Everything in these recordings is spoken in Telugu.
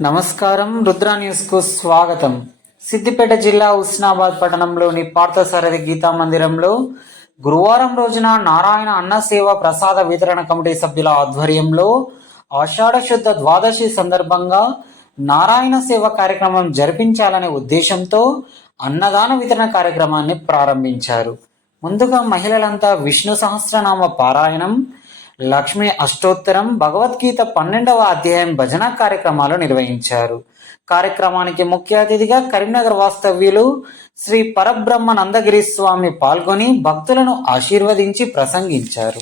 నమస్కారం. రుద్ర న్యూస్కు స్వాగతం. సిద్దిపేట జిల్లా హుస్నాబాద్ పట్టణంలోని పార్థసారథి గీతా మందిరంలో గురువారం రోజున నారాయణ అన్న సేవ ప్రసాద వితరణ కమిటీ సభ్యుల ఆధ్వర్యంలో ఆషాఢ శుద్ధ ద్వాదశి సందర్భంగా నారాయణ సేవ కార్యక్రమం జరిపించాలనే ఉద్దేశంతో అన్నదాన వితరణ కార్యక్రమాన్ని ప్రారంభించారు. ముందుగా మహిళలంతా విష్ణు సహస్రనామ పారాయణం, లక్ష్మీ అష్టోత్తరం, భగవద్గీత 12వ అధ్యాయం భజన కార్యక్రమాలు నిర్వహించారు. కార్యక్రమానికి ముఖ్య అతిథిగా కరీంనగర్ వాస్తవ్యులు శ్రీ పరబ్రహ్మ నందగిరి స్వామి పాల్గొని భక్తులను ఆశీర్వదించి ప్రసంగించారు.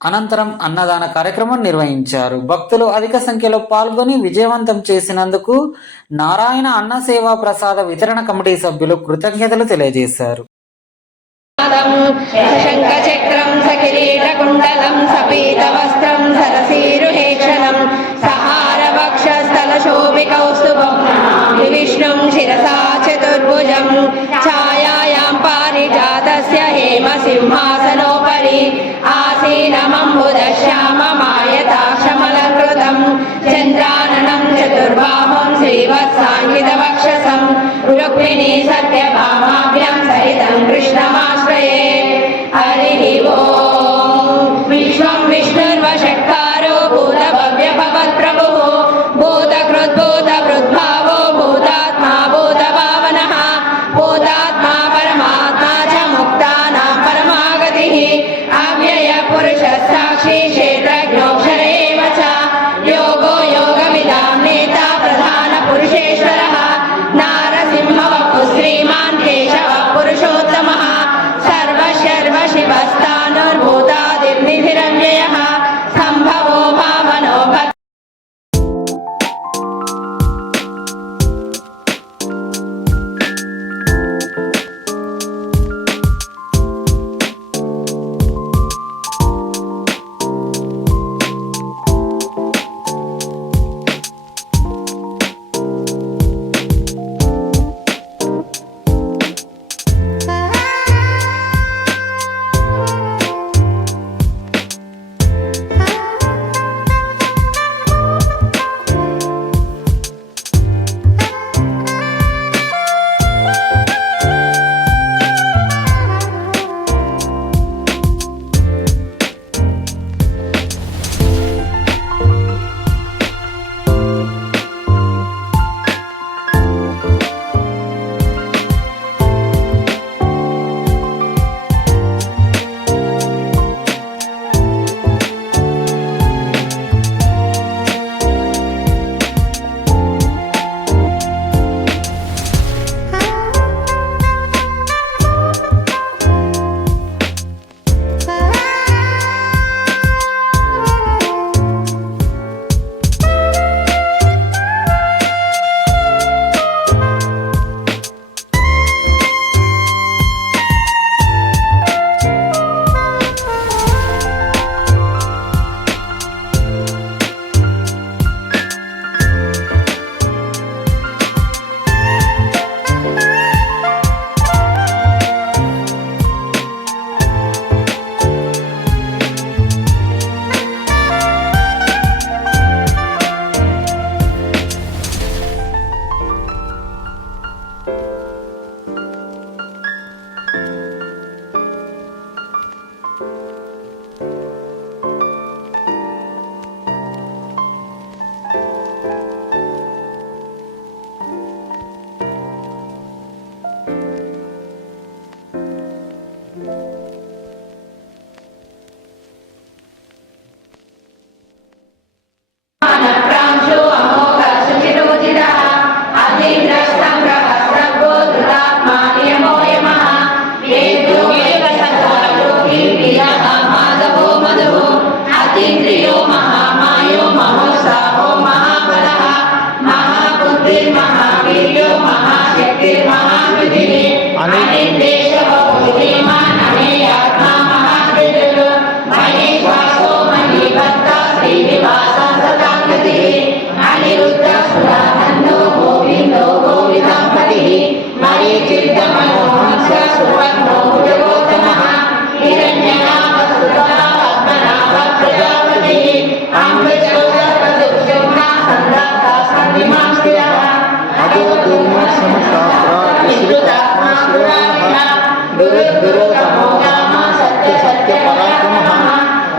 అనంతరం అన్నదాన కార్యక్రమం నిర్వహించారు. భక్తులు అధిక సంఖ్యలో పాల్గొని విజయవంతం చేసినందుకు నారాయణ అన్న సేవా ప్రసాద వితరణ కమిటీ సభ్యులు కృతజ్ఞతలు తెలియజేశారు. శంఖచక్రం సకిరీటకుండలం సపీతవస్త్రం సరసీరుహేక్షణం సహారవక్షస్థలశోభికౌస్తుభం విష్ణుం శిరసా చతుర్భుజం ఛాయాయాం పారిజాతస్య హేమసింహాసనోపరి ఆసీనమంబుదశ్యామమాయతాక్షమలంకృతం చంద్రాననం చతుర్బాహుం శ్రీవత్సాంకితవక్షసం రుక్మిణీ సత్యభామాభ్యాం సహితం కృష్ణమాశ్రయే. హరి ఓం. విశ్వం విష్ణుర్వషట్కారో భూతభవ్యభవత్ప్రభుః భూతకృద్భూతభృద్భావో భూతాత్మా భూతభావనః భూతాత్మా పరమాత్మా చ ముక్తానాం పరమాగతిః అవ్యయ పురుషः సాక్షి క్షేత్రజ్ఞోక్షర ఏవ చ యోగో యోగవిదాం నేతా ప్రధాన పురుషేశ్వరः నారసింహ వపు శ్రీమాన్ కేశవ పురుషోత్తమః సర్వశర్వ శివస్థానుర్భూతాదిర్నిధిరంజయః సంభవో భావనో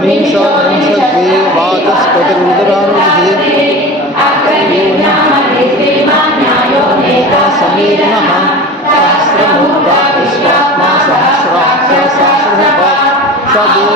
विंशद्वे वाचस्पतिरुदरानुभिः समीर्णः सहस्रमूर्धा विश्वात्मा सहस्राक्ष सहस्रपात् सदो